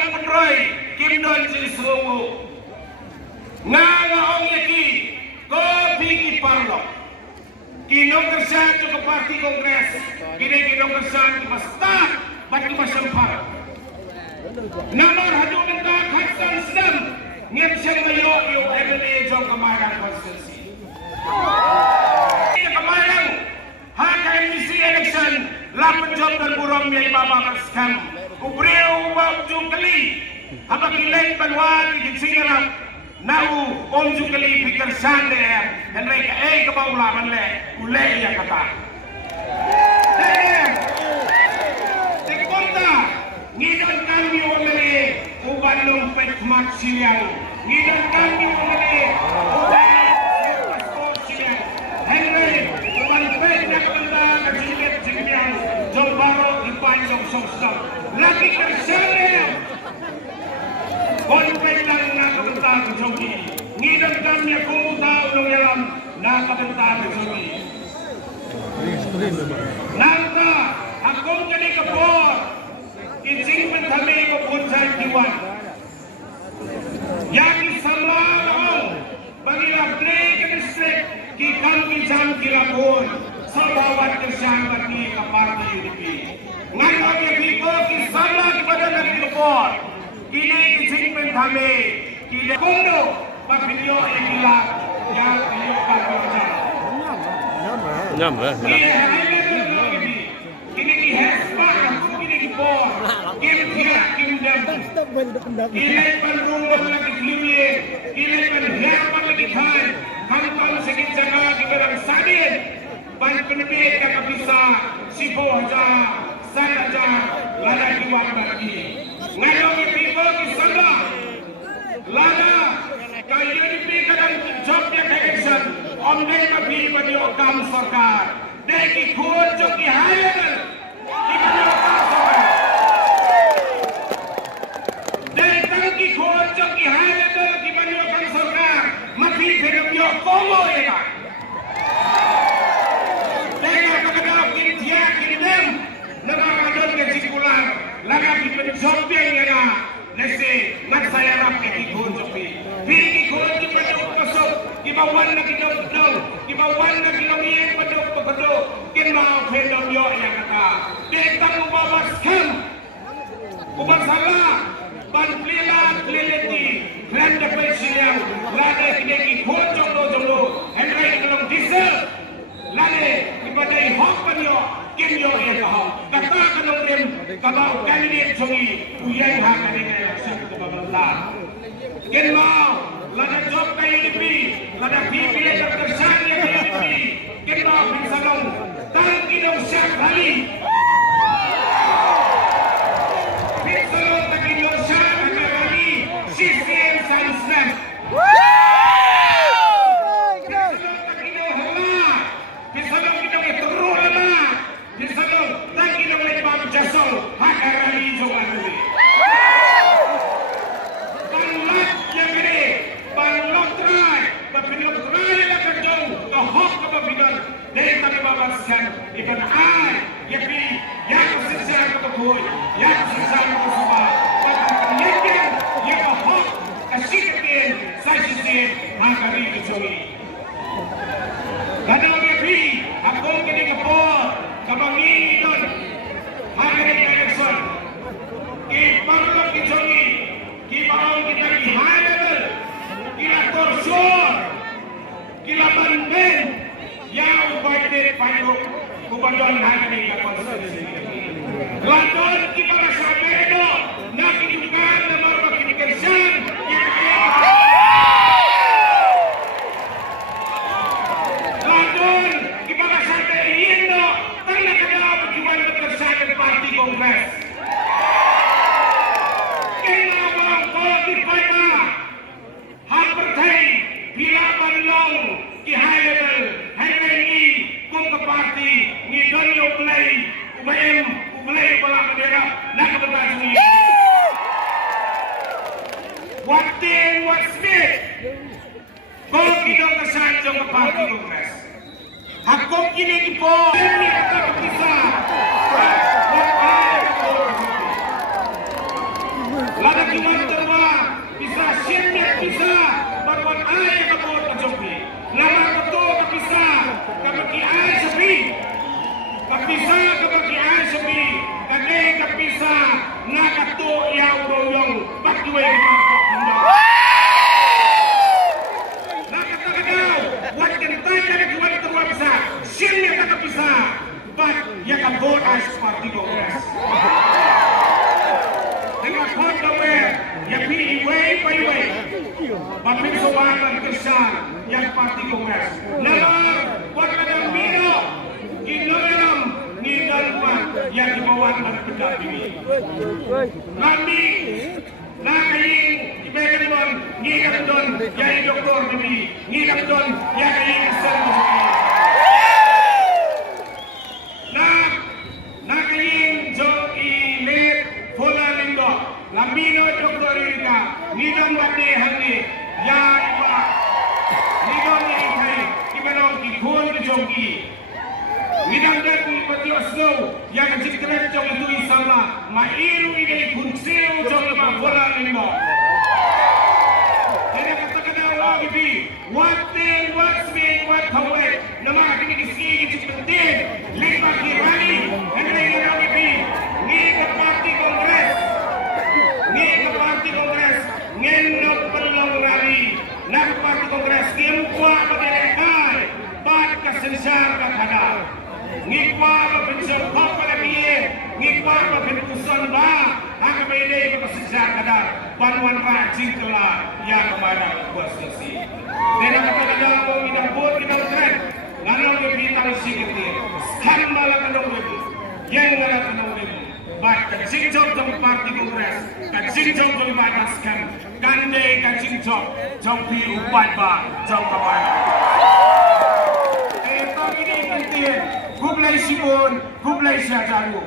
Sang Penroy Kim Don Si Sungu Ngaong lagi Kopi Kiparlo Kinong kerjaan ke Parti Kongres Kini kinong kerjaan ke Staf Bagi Masyarakat Nomor hadu bentak Hasan Sedam Ngem Siang Mayo Yung MLA Jom Kemarang Konstitusi Kemarang HKMC election Lapan Jom dan Burom Yang Bapak Skam Kubriu Wabjum Kali Habang ilan Banwan Ikinsingarap Nau Omjum Kali Pikir Sande Henry Ka Kebaulaman Le Ulay yang kata Tekonta Ngidon kami Wameli Ubalong Petmat Siliang Ngidon kami Wameli Ubalong Siliang Henry Uban Petnak Benda Kajibet Siliang Jombaro Ipanjong Sosok Lagi Kersane Konpek lang nakabentang Jogi Ngidon kami Kumuta Ulong Yalam Nakabentang Jogi Nangka Akong jadi kepor Izin mentami Kupunjai Diwan Yang disamlang Bagilah play ke distrik Kikam Kijam Kilapun Sabawat Kesyang Bagi Keparti UDP Ngayon yang Biko Kisala kepada Nabi Lupor Kini izin mentami Kini kundo Pagbilyo yang gila Yang beliau Pagbilyo Nyam Kini dihespak Kini dibor Kini tidak kindam Kini penrumah lagi keliwi Kini penhiapan lagi thai Kantong sikit jaga di barang sadin Ban penebit yang bisa Sipo aja San aja Lada diwan bagi Ngayon ipipo kisanda Lada Kaya diberikan job yang election Omdeng mabili bagi okam sarkar Deki kuat joki hayan Dibagi okam sarkar Deki kuat joki hayan Dibagi okam sarkar Mabili bagi Kongo ya Deki kakadap kini dia kini dem Namaradon ke sikular Laga dibagi job yang ya Nasi ngat saya rap deki kuat joki Deki kuat dibagi okasok Kibawan na kinaw Kibawan na kinawin Padok Kinmao Pendam yo yang kata Detang ubawas kam Ubasala Banplila Kliliti Randa Pesiyang Lade kineki Hojong do jomlo Henry Kalong Diesel Lade Ibadai Hokpan yo Kim yo yang kaho Kata kanong dem Kabao Candidate Songi Uyay hakani na election Kubabalan Kinmao Lada job kayo UDP Lada pipili ng kerjaan yang UDP Kita pinsalong Tangkinong siya kali Pinsalong tangkinong siya kali CCM Science Lab Pinsalong tangkinong hala Pinsalong kitong iturula na Pinsalong tangkinong lepang jasol Hakarali jowan uli Panlat yang gede Panlok try Pinlok try lang kajong Kahok ka mabigan Dahil nakibabaskan Ikan ay Yapi Yang sensya ko tukoy Yang sensya ko tusuba Pagkakalagyan Yang kahok Kasikatin Sa sisin Ang karili joy Ganang yapi Ako kini kapor Kabangin doon Hakarin election Iparlok ki joy Kibaong kita ihanal Kila torsyon Kila bandin Yang ubaitin payung Kubandon hati ke konstitusi Ladon kipara sabedo Nakidukan na marmakidikersan Yang Ladon kipara sabedo Tang nakagawa Pagkiwan na kersan ng Parti Kongres Kinabang ko Kipata Hapertay Bilaban long Kihayagal Henry Kung Parti Ni Donyo Play Ubayem Ubalay Bala Kadera Nakababas ni Watin Watsmith Kung Kidong Kasan Jong Parti Kongres Hakong Kinigi po Ini akan bisa Lada kiwan terwa bisa siapnya bisa berbuat air berbuat kejopi. Lama betul bisa kebagi air sepi. Kapisa kebagi air sepi. Kadai kapisa nakato yang royong bakwe buat kentai dari kiwan terwa bisa siapnya tak bisa. But ya kan vote as party Congress. Dengan vote dawe ya pilih way. Bapin sobalan kesan yang party Congress. Nalar buat kadang mino ginoram ngidalpan yang dibawa dan pendampingi. Kami nakain ibadah don ngidam don yai doktor demi ngidam don yai kesan demi. Lamino doktor ika nidam bate hangi ya iba nidam ni kai ibanon ki khon ki jongki nidam da ku pati osno ya ka jikra jong tu isama ma iru ide kunseu jong ma bola lindo ene kata kada wa bi what's being what hawe nama kini kisi ki penting lima ki rani ene ina bi ni ke parti Congress ngenok pelong lari nak parti Congress ngempua berdekai bat kesensar kakada ngipua berpension apa lagi ngipua berpension ba hak bede kesensar kada panuan rajin telah yang kepada kuas sesi dan kata kada mau tidak buat kita keren ngalau kita sikit kan malah kadang begitu yang ngalah kadang begitu But kacing jom parti Congress, kacing jom melibatkan, kande kacing jom pi ubat ba, jom kapan. Tapi ini penting, kublai sibun, kublai syajaru.